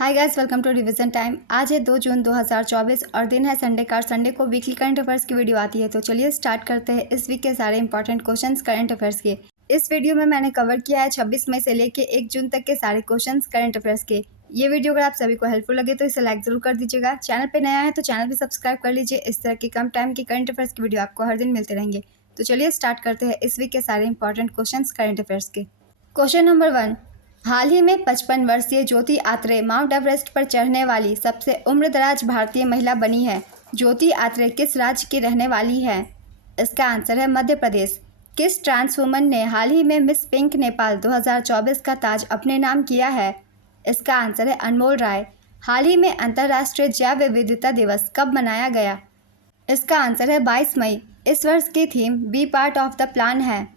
Hi guys, welcome to revision time. आज है 2 जून 2024 और दिन है संडे का। संडे को वीकली करंट अफेयर्स की वीडियो आती है, तो चलिए स्टार्ट करते हैं इस वीक के सारे इंपॉर्टेंट क्वेश्चंस करंट अफेयर्स के। इस वीडियो में मैंने कवर किया है 26 मई से लेके 1 जून तक के सारे क्वेश्चंस करंट अफेयर्स के। ये वीडियो अगर आप सभी को हेल्पफुल लगे तो इसे लाइक जरूर कर दीजिएगा। चैनल पर नया है तो चैनल भी सब्सक्राइब कर लीजिए। इस तरह की कम टाइम की करंट अफेयर्स की वीडियो आपको हर दिन मिलते रहेंगे। तो चलिए स्टार्ट करते हैं इस वीक के सारे इंपॉर्टेंट क्वेश्चन करंट अफेयर्स के। क्वेश्चन नंबर 1, हाल ही में 55 वर्षीय ज्योति आत्रे माउंट एवरेस्ट पर चढ़ने वाली सबसे उम्रदराज भारतीय महिला बनी है। ज्योति आत्रे किस राज्य की रहने वाली है? इसका आंसर है मध्य प्रदेश। किस ट्रांस वुमन ने हाल ही में मिस पिंक नेपाल 2024 का ताज अपने नाम किया है? इसका आंसर है अनमोल राय। हाल ही में अंतर्राष्ट्रीय जैव विविधता दिवस कब मनाया गया? इसका आंसर है 22 मई। इस वर्ष की theme be part of the plan है।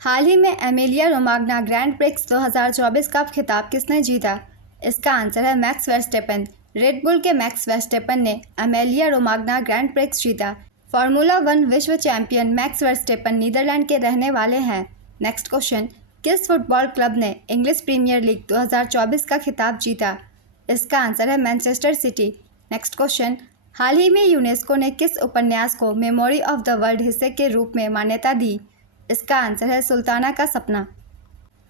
हाल ही में एमिलिया रोमाग्ना ग्रैंड प्रिक्स 2024 का खिताब किसने जीता? इसका आंसर है मैक्स वर्स्टेपन। रेड बुल के मैक्स वर्स्टेपन ने एमिलिया रोमाग्ना ग्रैंड प्रिक्स जीता। फार्मूला 1 विश्व चैंपियन मैक्स वर्स्टेपन नीदरलैंड के रहने वाले हैं। नेक्स्ट क्वेश्चन, किस फुटबॉल क्लब ने इंग्लिश प्रीमियर लीग 2024 का खिताब जीता? इसका आंसर है मैनचेस्टर सिटी। नेक्स्ट क्वेश्चन, हाल ही में यूनेस्को ने किस उपन्यास को मेमोरी ऑफ द वर्ल्ड हिस्से के रूप में मान्यता दी? इसका आंसर है सुल्ताना का सपना।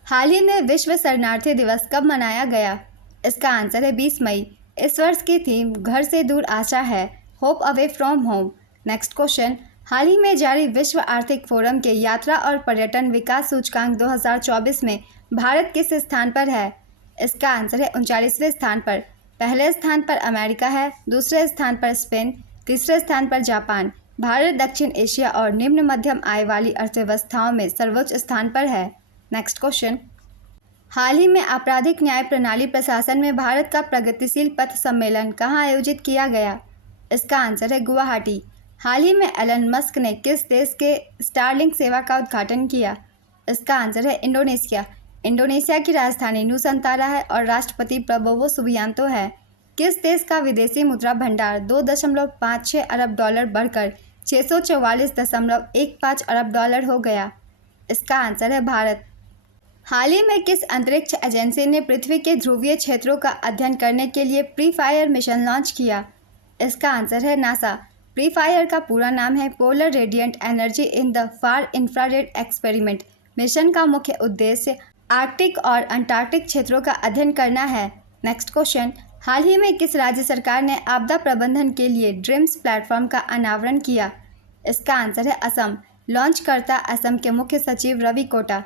हाल ही में विश्व शरणार्थी दिवस कब मनाया गया? इसका आंसर है 20 मई। इस वर्ष की थीम घर से दूर आशा है, hope away from home. Next question, हाल ही में जारी विश्व आर्थिक फोरम के यात्रा और पर्यटन विकास सूचकांक 2024 में भारत किस स्थान पर है? इसका आंसर है 39वें स्थान पर। पहले स्थान पर अमेरिका है, दूसरे स्थान पर स्पेन, तीसरे स्थान पर जापान। भारत दक्षिण एशिया और निम्न मध्यम आय वाली अर्थव्यवस्थाओं में सर्वोच्च स्थान पर है। नेक्स्ट क्वेश्चन, हाल ही में आपराधिक न्याय प्रणाली प्रशासन में भारत का प्रगतिशील पथ सम्मेलन कहाँ आयोजित किया गया? इसका आंसर है गुवाहाटी। हाल ही में एलन मस्क ने किस देश के स्टारलिंक सेवा का उद्घाटन किया? इसका आंसर है इंडोनेशिया। इंडोनेशिया की राजधानी नुसंतारा है और राष्ट्रपति प्रबोवो सुबियांतो है। किस देश का विदेशी मुद्रा भंडार 2.56 अरब डॉलर बढ़कर 644.15 अरब डॉलर हो गया? इसका आंसर है भारत। हाल ही में किस अंतरिक्ष एजेंसी ने पृथ्वी के ध्रुवीय क्षेत्रों का अध्ययन करने के लिए प्री फायर मिशन लॉन्च किया? इसका आंसर है नासा। प्री फायर का पूरा नाम है polar radiant energy in the far infrared experiment. Mission का मुख्य उद्देश्य आर्कटिक और अंटार्कटिक क्षेत्रों का अध्ययन करना है। नेक्स्ट क्वेश्चन, हाल ही में किस राज्य सरकार ने आपदा प्रबंधन के लिए ड्रीम्स प्लेटफॉर्म का अनावरण किया? इसका आंसर है असम। लॉन्चकर्ता असम के मुख्य सचिव रवि कोटा।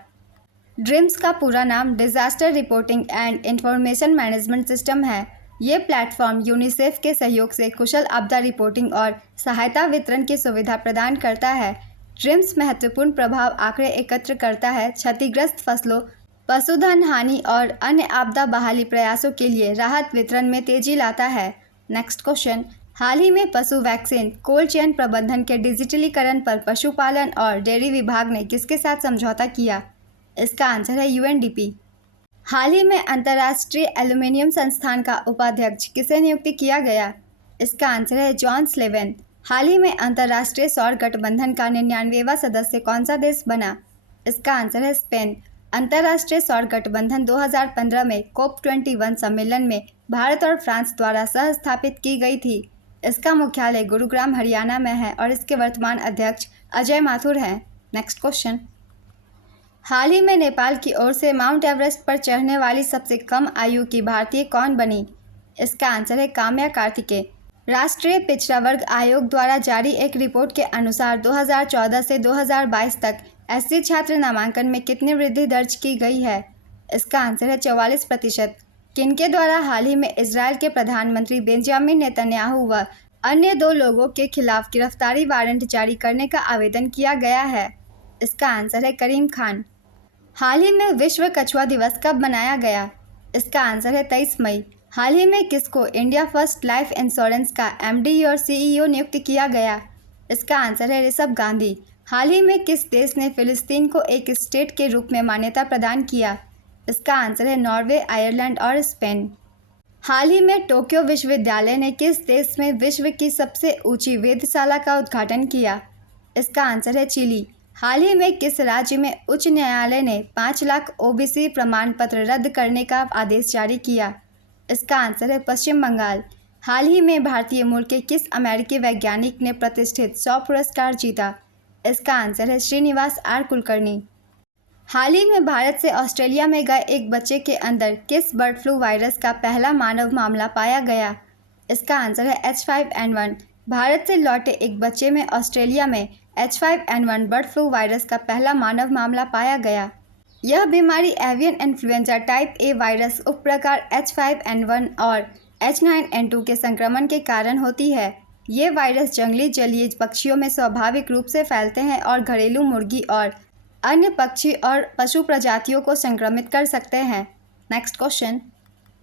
ड्रीम्स का पूरा नाम disaster reporting and information management system है। ये प्लेटफॉर्म यूनिसेफ के सहयोग से कुशल आपदा रिपोर्टिंग और सहायता वितरण की सुविधा प्रदान करता है। ड्रीम्स महत्वपूर्ण प्रभाव आंकड़े एकत्र करता है, क्षतिग्रस्त फसलों, पशुधन हानि और अन्य आपदा बहाली प्रयासों के लिए राहत वितरण में तेजी लाता है। नेक्स्ट क्वेश्चन, हाल ही में पशु वैक्सीन कोल्ड चेन प्रबंधन के डिजिटलीकरण पर पशुपालन और डेयरी विभाग ने किसके साथ समझौता किया? इसका आंसर है यूएनडीपी। हाल ही में अंतर्राष्ट्रीय एल्यूमिनियम संस्थान का उपाध्यक्ष किसे नियुक्त किया गया? इसका आंसर है जॉन स्लेवन। हाल ही में अंतर्राष्ट्रीय सौर गठबंधन का 99वां सदस्य कौन सा देश बना? इसका आंसर है स्पेन। अंतर्राष्ट्रीय सौर गठबंधन 2015 में COP21 सम्मेलन में भारत और फ्रांस द्वारा सह स्थापित की गई थी। इसका मुख्यालय गुरुग्राम हरियाणा में है और इसके वर्तमान अध्यक्ष अजय माथुर हैं। नेक्स्ट क्वेश्चन, हाल ही में नेपाल की ओर से माउंट एवरेस्ट पर चढ़ने वाली सबसे कम आयु की भारतीय कौन बनी? इसका आंसर है काम्या कार्तिकेय। राष्ट्रीय पिछड़ा वर्ग आयोग द्वारा जारी एक रिपोर्ट के अनुसार 2014 से 2022 तक एससी छात्र नामांकन में कितनी वृद्धि दर्ज की गई है? इसका आंसर है 44%। किनके द्वारा हाल ही में इजरायल के प्रधानमंत्री बेंजामिन नेतन्याहू व अन्य 2 लोगों के खिलाफ गिरफ्तारी वारंट जारी करने का आवेदन किया गया है? इसका आंसर है करीम खान। हाल ही में विश्व कछुआ दिवस कब मनाया गया? इसका आंसर है 23 मई। हाल ही में किसको इंडिया फर्स्ट लाइफ इंश्योरेंस का एमडी और सीईओ नियुक्त किया गया? इसका आंसर है ऋषभ गांधी। हाल ही में किस देश ने फिलिस्तीन को एक स्टेट के रूप में मान्यता प्रदान किया? इसका आंसर है नॉर्वे, आयरलैंड और स्पेन। हाल ही में टोक्यो विश्वविद्यालय ने किस देश में विश्व की सबसे ऊंची वेधशाला का उद्घाटन किया? इसका आंसर है चिली। हाल ही में किस राज्य में उच्च न्यायालय ने 5 लाख ओबीसी प्रमाण पत्र रद्द करने का आदेश जारी किया? इसका आंसर है पश्चिम बंगाल। हाल ही में भारतीय मूल के किस अमेरिकी वैज्ञानिक ने प्रतिष्ठित 100 पुरस्कार जीता? इसका आंसर है श्रीनिवास आर कुलकर्णी। हाल ही में भारत से ऑस्ट्रेलिया में गए एक बच्चे के अंदर किस बर्ड फ्लू वायरस का पहला मानव मामला पाया गया? इसका आंसर है H5N1। भारत से लौटे एक बच्चे में ऑस्ट्रेलिया में H5N1 बर्ड फ्लू वायरस का पहला मानव मामला पाया गया। यह बीमारी avian influenza type A virus उपप्रकार H5N1 और H9N2 के संक्रमण के कारण होती है। ये वायरस जंगली जलीय पक्षियों में स्वाभाविक रूप से फैलते हैं और घरेलू मुर्गी और अन्य पक्षी और पशु प्रजातियों को संक्रमित कर सकते हैं। नेक्स्ट क्वेश्चन,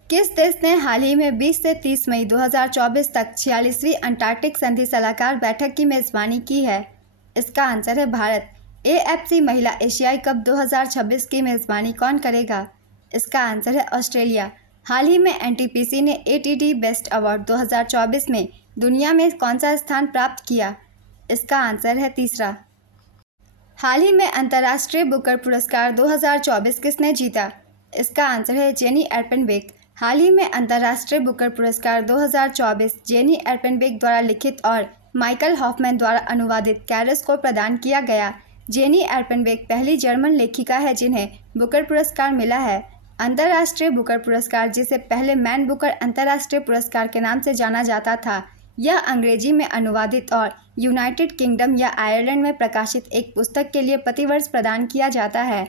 किस देश ने हाल ही में 20 से 30 मई 2024 तक 46वीं अंटार्कटिक संधि सलाहकार बैठक की मेज़बानी की है? इसका आंसर है भारत। AFC महिला एशियाई कप 2026 की मेज़बानी कौन करेगा? इसका आंसर है ऑस्ट्रेलिया। हाल ही में NTPC ने ATD बेस्ट अवार्ड 2024 में दुनिया में कौन सा स्थान प्राप्त किया? इसका आंसर है तीसरा। हाल ही में अंतर्राष्ट्रीय बुकर पुरस्कार 2024 किसने जीता? इसका आंसर है जेनी एर्पेनबेक। हाल ही में अंतर्राष्ट्रीय बुकर पुरस्कार 2024 जेनी एर्पेनबेक द्वारा लिखित और माइकल हॉफमैन द्वारा अनुवादित कैरस को प्रदान किया गया। जेनी एर्पेनबेक पहली जर्मन लेखिका है जिन्हें बुकर पुरस्कार मिला है। अंतर्राष्ट्रीय बुकर पुरस्कार, जिसे पहले मैन बुकर अंतर्राष्ट्रीय पुरस्कार के नाम से जाना जाता था, यह अंग्रेजी में अनुवादित और यूनाइटेड किंगडम या आयरलैंड में प्रकाशित एक पुस्तक के लिए प्रतिवर्ष प्रदान किया जाता है।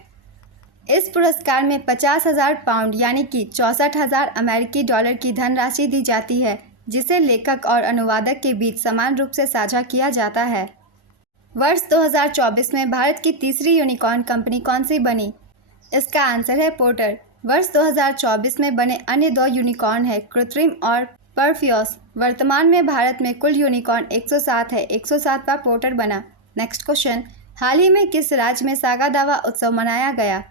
इस पुरस्कार में 50,000 पाउंड यानी कि 64,000 अमेरिकी डॉलर की धनराशि दी जाती है, जिसे लेखक और अनुवादक के बीच समान रूप से साझा किया जाता है। वर्ष 2024 में भारत की तीसरी यूनिकॉर्न कंपनी कौन सी बनी? इसका आंसर है पोर्टर। वर्ष 2024 में बने अन्य 2 यूनिकॉर्न हैं कृत्रिम और परफ्यूस। वर्तमान में भारत में कुल यूनिकॉर्न 107 है। 107वां पोर्टर बना। नेक्स्ट क्वेश्चन, हाल ही में किस राज्य में सागा दावा उत्सव मनाया गया?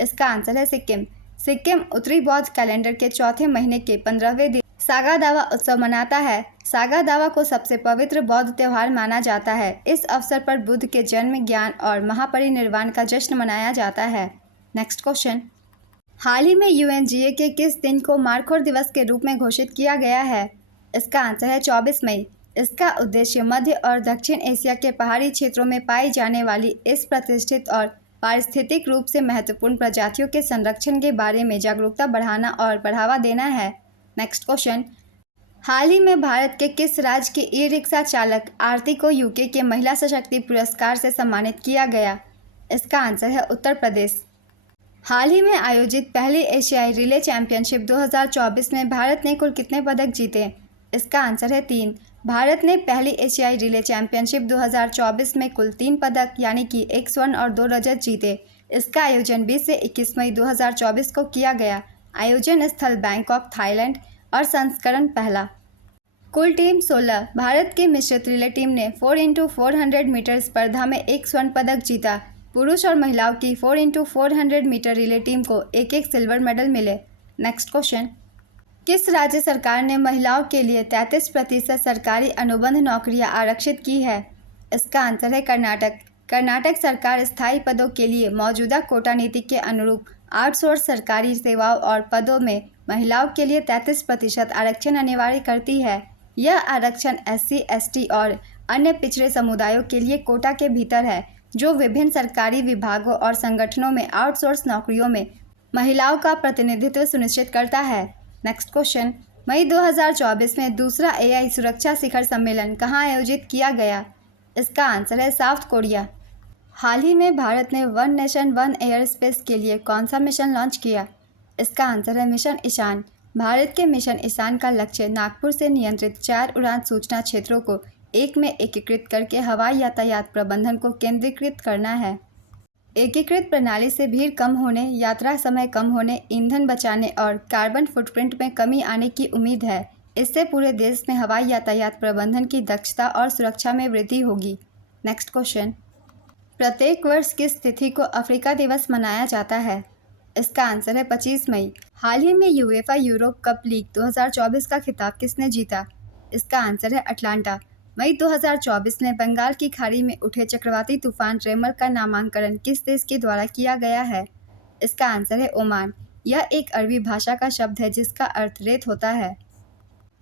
इसका आंसर है सिक्किम। सिक्किम उत्तरी बौद्ध कैलेंडर के चौथे महीने के 15वें दिन सागा दावा उत्सव मनाता है। सागा दावा को सबसे पवित्र बौद्ध त्यौहार माना जाता है। इस अवसर पर बुद्ध के जन्म, ज्ञान और महापरिनिर्वाण का जश्न मनाया जाता है। नेक्स्ट क्वेश्चन, हाल ही में UNGA के किस दिन को मारखोर दिवस के रूप में घोषित किया गया है? इसका आंसर है 24 मई। इसका उद्देश्य मध्य और दक्षिण एशिया के पहाड़ी क्षेत्रों में पाई जाने वाली इस प्रतिष्ठित और पारिस्थितिक रूप से महत्वपूर्ण प्रजातियों के संरक्षण के बारे में जागरूकता बढ़ाना और बढ़ावा देना है। नेक्स्ट क्वेश्चन, हाल ही में भारत के किस राज्य के ई-रिक्शा चालक आरती को UK के महिला सशक्ति पुरस्कार से सम्मानित किया गया? इसका आंसर है उत्तर प्रदेश। हाल ही में आयोजित पहली एशियाई रिले चैंपियनशिप 2024 में भारत ने कुल कितने पदक जीते? इसका आंसर है 3। भारत ने पहली एशियाई रिले चैंपियनशिप 2024 में कुल 3 पदक यानी कि 1 स्वर्ण और 2 रजत जीते। इसका आयोजन 20 से 21 मई 2024 को किया गया। आयोजन स्थल बैंकॉक, थाईलैंड और संस्करण पहला। कुल टीम 16। भारत की मिश्रित रिले टीम ने 4x400 मीटर स्पर्धा में 1 स्वर्ण पदक जीता। पुरुष और महिलाओं की 4x400 मीटर रिले टीम को एक एक सिल्वर मेडल मिले। नेक्स्ट क्वेश्चन, किस राज्य सरकार ने महिलाओं के लिए 33% सरकारी अनुबंध नौकरियां आरक्षित की है? इसका आंसर है कर्नाटक। कर्नाटक सरकार स्थायी पदों के लिए मौजूदा कोटा नीति के अनुरूप आउटसोर्स सरकारी सेवाओं और पदों में महिलाओं के लिए 33% आरक्षण अनिवार्य करती है। यह आरक्षण SC, ST और अन्य पिछड़े समुदायों के लिए कोटा के भीतर है, जो विभिन्न सरकारी विभागों और संगठनों में आउटसोर्स नौकरियों में महिलाओं का प्रतिनिधित्व सुनिश्चित करता है। नेक्स्ट क्वेश्चन, मई 2024 में दूसरा AI सुरक्षा शिखर सम्मेलन कहाँ आयोजित किया गया? इसका आंसर है साउथ कोरिया। हाल ही में भारत ने one nation one air space के लिए कौन सा मिशन लॉन्च किया? इसका आंसर है मिशन ईशान। भारत के मिशन ईशान का लक्ष्य नागपुर से नियंत्रित 4 उड़ान सूचना क्षेत्रों को एक में एकीकृत करके हवाई यातायात प्रबंधन को केंद्रीकृत करना है। एकीकृत प्रणाली से भीड़ कम होने, यात्रा समय कम होने, ईंधन बचाने और कार्बन फुटप्रिंट में कमी आने की उम्मीद है। इससे पूरे देश में हवाई यातायात प्रबंधन की दक्षता और सुरक्षा में वृद्धि होगी। नेक्स्ट क्वेश्चन, प्रत्येक वर्ष किस तिथि को अफ्रीका दिवस मनाया जाता है? इसका आंसर है 25 मई। हाल ही में यूएफा यूरोप कप लीग 2024 का खिताब किसने जीता? इसका आंसर है अटलांटा। मई 2024 में बंगाल की खाड़ी में उठे चक्रवाती तूफान रेमल का नामांकन किस देश के द्वारा किया गया है? इसका आंसर है ओमान। यह एक अरबी भाषा का शब्द है जिसका अर्थ रेत होता है।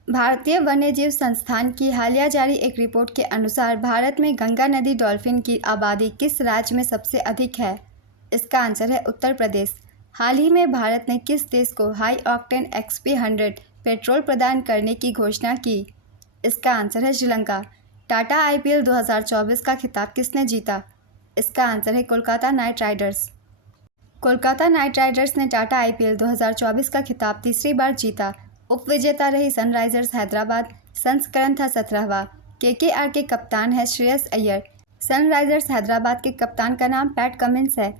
भारतीय वन्यजीव संस्थान की हालिया जारी एक रिपोर्ट के अनुसार भारत में गंगा नदी डॉल्फिन की आबादी किस राज्य में सबसे अधिक है? इसका आंसर है उत्तर प्रदेश। हाल ही में भारत ने किस देश को हाई ऑक्टेन XP100 पेट्रोल प्रदान करने की घोषणा की? इसका आंसर है श्रीलंका। टाटा IPL 2024 का खिताब किसने जीता? इसका आंसर है Kolkata night Riders. Kolkata night Riders ने टाटा IPL 2024 का खिताब तीसरी बार जीता। उपविजेता रही सनराइजर्स हैदराबाद। संस्करण था 17वां। KKR के कप्तान है श्रेयस अय्यर। सनराइजर्स हैदराबाद के कप्तान का नाम पैट कमिंस है।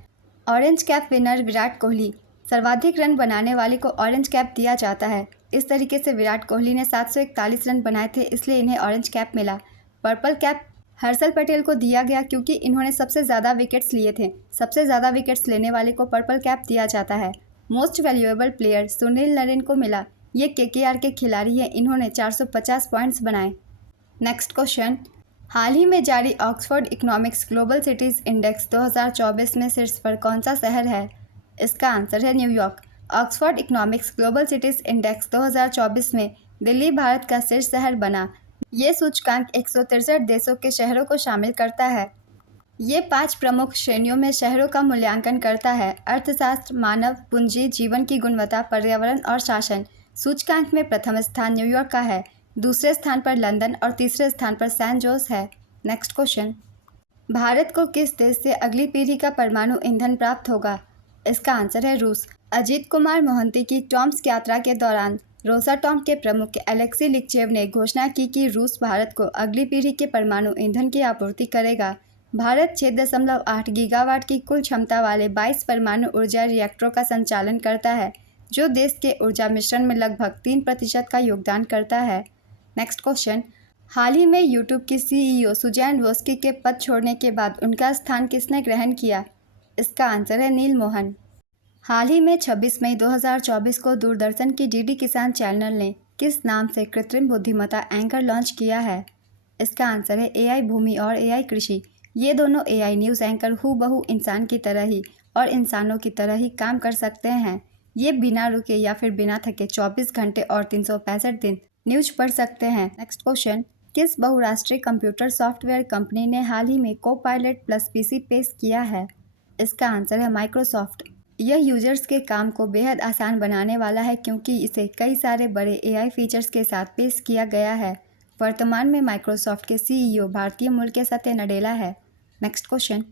Orange cap winner Virat Kohli. सर्वाधिक रन बनाने वाले को ऑरेंज कैप दिया जाता है। इस तरीके से विराट कोहली ने 741 रन बनाए थे, इसलिए इन्हें ऑरेंज कैप मिला। पर्पल कैप हर्षल पटेल को दिया गया क्योंकि इन्होंने सबसे ज़्यादा विकेट्स लिए थे। सबसे ज़्यादा विकेट्स लेने वाले को पर्पल कैप दिया जाता है। Most valuable player Sunil Narine को मिला। ये KKR के खिलाड़ी हैं, इन्होंने 450 पॉइंट्स बनाए। नेक्स्ट क्वेश्चन, हाल ही में जारी Oxford economics global cities index 2024 में शीर्ष पर कौन सा शहर है? इसका आंसर है New York. Oxford economics global cities index 2024 में दिल्ली भारत का शीर्ष शहर बना। ये सूचकांक 163 देशों के शहरों को शामिल करता है। ये 5 प्रमुख श्रेणियों में शहरों का मूल्यांकन करता है: अर्थशास्त्र, मानव पूंजी, जीवन की गुणवत्ता, पर्यावरण और शासन। सूचकांक में प्रथम स्थान न्यूयॉर्क का है, दूसरे स्थान पर लंदन और तीसरे स्थान पर सैन जोस है। नेक्स्ट क्वेश्चन, भारत को किस देश से अगली पीढ़ी का परमाणु ईंधन प्राप्त होगा? इसका आंसर है रूस। अजीत कुमार मोहंती की टॉम्स्क यात्रा के दौरान रोसाटॉम के प्रमुख एलेक्सी लिक्चेव ने घोषणा की कि रूस भारत को अगली पीढ़ी के परमाणु ईंधन की आपूर्ति करेगा। भारत 6.8 गीगावाट की कुल क्षमता वाले 22 परमाणु ऊर्जा रिएक्टरों का संचालन करता है, जो देश के ऊर्जा मिश्रण में लगभग 3% का योगदान करता है। नेक्स्ट क्वेश्चन, हाल ही में यूट्यूब की CEO सुजैन वोस्की के पद छोड़ने के बाद उनका स्थान किसने ग्रहण किया? इसका आंसर है नील मोहन। हाल ही में 26 मई 2024 को दूरदर्शन की DD किसान चैनल ने किस नाम से कृत्रिम बुद्धिमत्ता एंकर लॉन्च किया है? इसका आंसर है AI भूमि और AI कृषि। ये दोनों AI न्यूज़ एंकर हूबहू इंसान की तरह ही और इंसानों की तरह ही काम कर सकते हैं। ये बिना रुके या फिर बिना थके 24 घंटे और 365 दिन न्यूज पढ़ सकते हैं। नेक्स्ट क्वेश्चन, किस बहुराष्ट्रीय कंप्यूटर सॉफ्टवेयर कंपनी ने हाल ही में कोपायलट प्लस PC पेश किया है? इसका आंसर है माइक्रोसॉफ्ट। यह यूजर्स के काम को बेहद आसान बनाने वाला है क्योंकि इसे कई सारे बड़े AI फीचर्स के साथ पेश किया गया है। वर्तमान में माइक्रोसॉफ्ट के CEO भारतीय मूल के सत्य नडेला है। नेक्स्ट क्वेश्चन,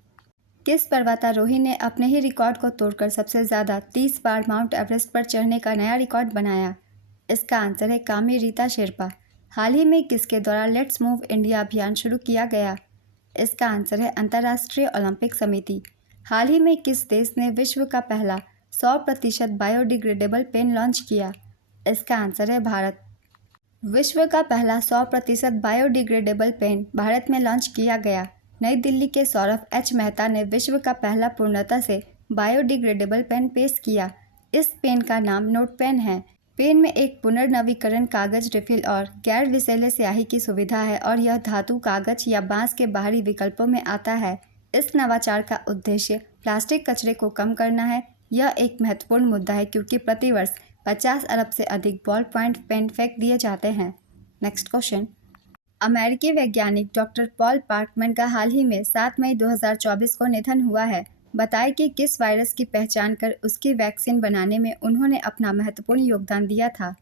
किस पर्वतारोही ने अपने ही रिकॉर्ड को तोड़कर सबसे ज़्यादा 30 बार माउंट एवरेस्ट पर चढ़ने का नया रिकॉर्ड बनाया? इसका आंसर है कामी रीता शेरपा। हाल ही में किसके द्वारा लेट्स मूव इंडिया अभियान शुरू किया गया? इसका आंसर है अंतर्राष्ट्रीय ओलंपिक समिति। हाल ही में किस देश ने विश्व का पहला 100% बायोडिग्रेडेबल पेन लॉन्च किया? इसका आंसर है भारत। विश्व का पहला 100% बायोडिग्रेडेबल पेन भारत में लॉन्च किया गया। नई दिल्ली के सौरभ H मेहता ने विश्व का पहला पूर्णतः से बायोडिग्रेडेबल पेन पेश किया। इस पेन का नाम नोट पेन है। पेन में एक पुनर्नवीकरण कागज रिफिल और गैर विषैले स्याही की सुविधा है और यह धातु, कागज या बांस के बाहरी विकल्पों में आता है। इस नवाचार का उद्देश्य प्लास्टिक कचरे को कम करना है। यह एक महत्वपूर्ण मुद्दा है क्योंकि प्रतिवर्ष 50 अरब से अधिक बॉल पॉइंट पेन फेंक दिए जाते हैं। नेक्स्ट क्वेश्चन, अमेरिकी वैज्ञानिक डॉक्टर पॉल पार्कमैन का हाल ही में 7 मई 2024 को निधन हुआ है। बताएं कि किस वायरस की पहचान कर उसकी वैक्सीन बनाने में उन्होंने अपना महत्वपूर्ण योगदान दिया था?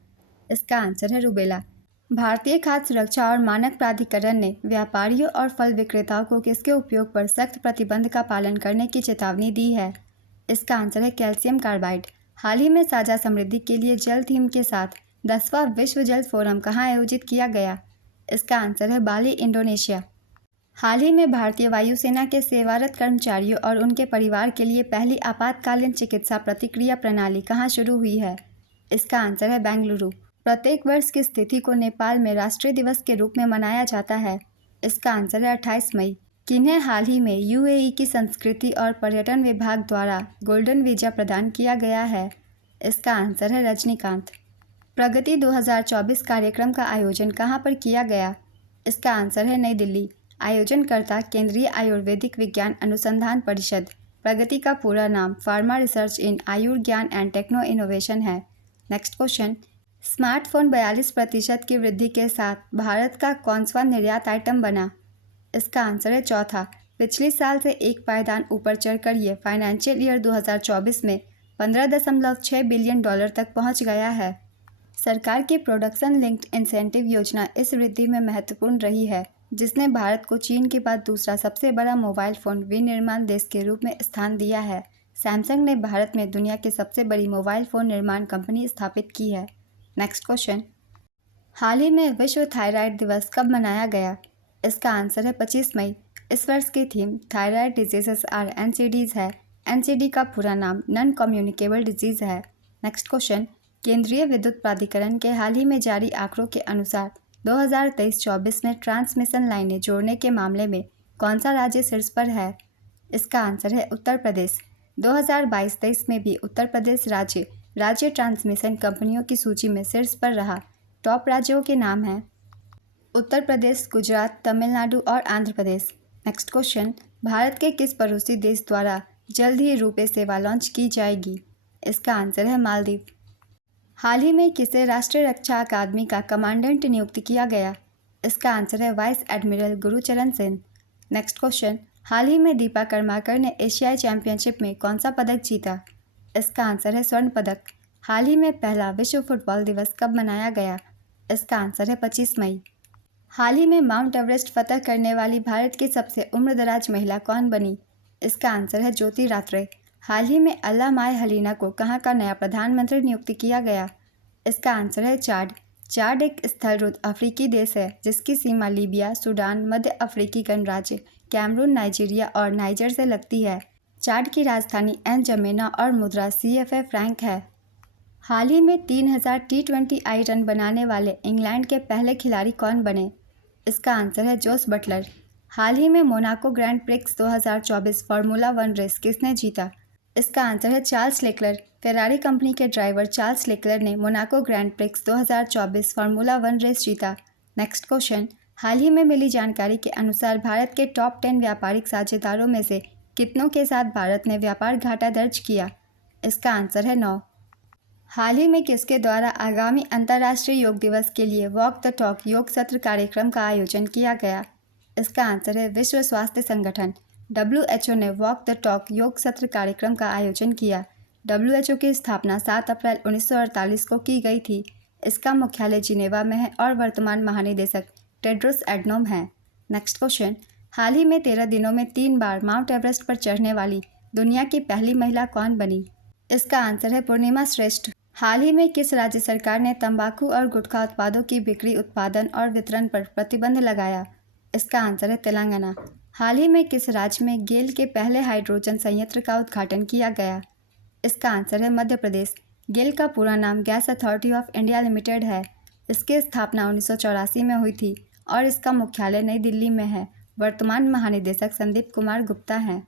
इसका आंसर है रूबेला। भारतीय खाद्य सुरक्षा और मानक प्राधिकरण ने व्यापारियों और फल विक्रेताओं को किसके उपयोग पर सख्त प्रतिबंध का पालन करने की चेतावनी दी है? इसका आंसर है कैल्शियम कार्बाइड। हाल ही में साझा समृद्धि के लिए जल थीम के साथ 10वां विश्व जल फोरम कहाँ आयोजित किया गया? इसका आंसर है बाली, इंडोनेशिया। हाल ही में भारतीय वायुसेना के सेवारत कर्मचारियों और उनके परिवार के लिए पहली आपातकालीन चिकित्सा प्रतिक्रिया प्रणाली कहाँ शुरू हुई है? इसका आंसर है बेंगलुरु। प्रत्येक वर्ष की तिथि को नेपाल में राष्ट्रीय दिवस के रूप में मनाया जाता है। इसका आंसर है 28 मई। किन्हें हाल ही में UAE की संस्कृति और पर्यटन विभाग द्वारा गोल्डन वीजा प्रदान किया गया है? इसका आंसर है रजनीकांत। प्रगति 2024 कार्यक्रम का आयोजन कहाँ पर किया गया? इसका आंसर है नई दिल्ली। आयोजनकर्ता केंद्रीय आयुर्वेदिक विज्ञान अनुसंधान परिषद। प्रगति का पूरा नाम pharma research in Ayurgyan and techno innovation है। नेक्स्ट क्वेश्चन, स्मार्टफोन 42% की वृद्धि के साथ भारत का कौनसा निर्यात आइटम बना? इसका आंसर है चौथा। पिछले साल से एक पायदान ऊपर चढ़कर ये फाइनेंशियल ईयर 2024 में $15.6 बिलियन तक पहुंच गया है। सरकार की प्रोडक्शन लिंक्ड इंसेंटिव योजना इस वृद्धि में महत्वपूर्ण रही है, जिसने भारत को चीन के बाद दूसरा सबसे बड़ा मोबाइल फ़ोन विनिर्माण देश के रूप में स्थान दिया है। सैमसंग ने भारत में दुनिया की सबसे बड़ी मोबाइल फ़ोन निर्माण कंपनी स्थापित की है। नेक्स्ट क्वेश्चन, हाल ही में विश्व थायराइड दिवस कब मनाया गया? इसका आंसर है 25 मई। इस वर्ष की theme thyroid diseases are NCDs है। एनसीडी का पूरा नाम नॉन कम्युनिकेबल डिजीज़ है। नेक्स्ट क्वेश्चन, केंद्रीय विद्युत प्राधिकरण के हाल ही में जारी आंकड़ों के अनुसार 2023-24 में ट्रांसमिशन लाइनें जोड़ने के मामले में कौन सा राज्य शीर्ष पर है? इसका आंसर है उत्तर प्रदेश। 2022-23 में भी उत्तर प्रदेश राज्य ट्रांसमिशन कंपनियों की सूची में शीर्ष पर रहा। टॉप राज्यों के नाम हैं उत्तर प्रदेश, गुजरात, तमिलनाडु और आंध्र प्रदेश। नेक्स्ट क्वेश्चन, भारत के किस पड़ोसी देश द्वारा जल्द ही रुपे सेवा लॉन्च की जाएगी? इसका आंसर है मालदीव। हाल ही में किसे राष्ट्रीय रक्षा अकादमी का कमांडेंट नियुक्त किया गया? इसका आंसर है vice admiral Gurcharan Singh. Next question, हाल ही में दीपा कर्माकर ने एशियाई चैंपियनशिप में कौन सा पदक जीता? इसका आंसर है स्वर्ण पदक। हाल ही में पहला विश्व फुटबॉल दिवस कब मनाया गया? इसका आंसर है 25 मई। हाल ही में माउंट एवरेस्ट फतह करने वाली भारत की सबसे उम्रदराज महिला कौन बनी? इसका आंसर है ज्योति रात्रे। हाल ही में अल्लाह माय हलीना को कहाँ का नया प्रधानमंत्री नियुक्त किया गया? इसका आंसर है चाड। चाड एक स्थलरुद्ध अफ्रीकी देश है जिसकी सीमा लीबिया, सूडान, मध्य अफ्रीकी गणराज्य, कैमरून, नाइजीरिया और नाइजर से लगती है। चाड की राजधानी एनजमेना और मुद्रा CFA फ्रैंक है। हाल ही में 3000 T20I रन बनाने वाले इंग्लैंड के पहले खिलाड़ी कौन बने? इसका आंसर है जोस बटलर। हाल ही में Monaco Grand Prix 2024 formula 1 race किसने जीता? इसका आंसर है चार्ल्स लेक्लर। फेरारी कंपनी के ड्राइवर चार्ल्स लेक्लर ने Monaco Grand Prix 2024 formula 1 race जीता। नेक्स्ट क्वेश्चन, हाल ही में मिली जानकारी के अनुसार भारत के टॉप 10 व्यापारिक साझेदारों में से कितनों के साथ भारत ने व्यापार घाटा दर्ज किया? इसका आंसर है 9। हाल ही में किसके द्वारा आगामी अंतर्राष्ट्रीय योग दिवस के लिए वॉक द टॉक योग सत्र कार्यक्रम का आयोजन किया गया? इसका आंसर है विश्व स्वास्थ्य संगठन। WHO ने वॉक द टॉक योग सत्र कार्यक्रम का आयोजन किया। WHO की स्थापना 7 अप्रैल 1948 को की गई थी। इसका मुख्यालय जिनेवा में है और वर्तमान महानिदेशक टेड्रोस एडनोम हैं। नेक्स्ट क्वेश्चन, हाल ही में 13 दिनों में 3 बार माउंट एवरेस्ट पर चढ़ने वाली दुनिया की पहली महिला कौन बनी? इसका आंसर है पूर्णिमा श्रेष्ठ। हाल ही में किस राज्य सरकार ने तंबाकू और गुटखा उत्पादों की बिक्री, उत्पादन और वितरण पर प्रतिबंध लगाया? इसका आंसर है तेलंगाना। हाल ही में किस राज्य में गेल के पहले हाइड्रोजन संयंत्र का उद्घाटन किया गया? इसका आंसर है मध्य प्रदेश। गेल का पूरा नाम gas authority of India limited है। इसकी स्थापना 1984 में हुई थी और इसका मुख्यालय नई दिल्ली में है। वर्तमान महानिदेशक संदीप कुमार गुप्ता हैं।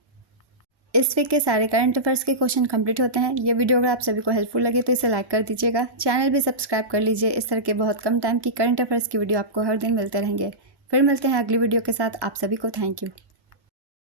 इस वीक के सारे करंट अफेयर्स के क्वेश्चन कंप्लीट होते हैं। ये वीडियो अगर आप सभी को हेल्पफुल लगे तो इसे लाइक कर दीजिएगा। चैनल भी सब्सक्राइब कर लीजिए। इस तरह के बहुत कम टाइम की करंट अफेयर्स की वीडियो आपको हर दिन मिलते रहेंगे। फिर मिलते हैं अगली वीडियो के साथ। आप सभी को थैंक यू।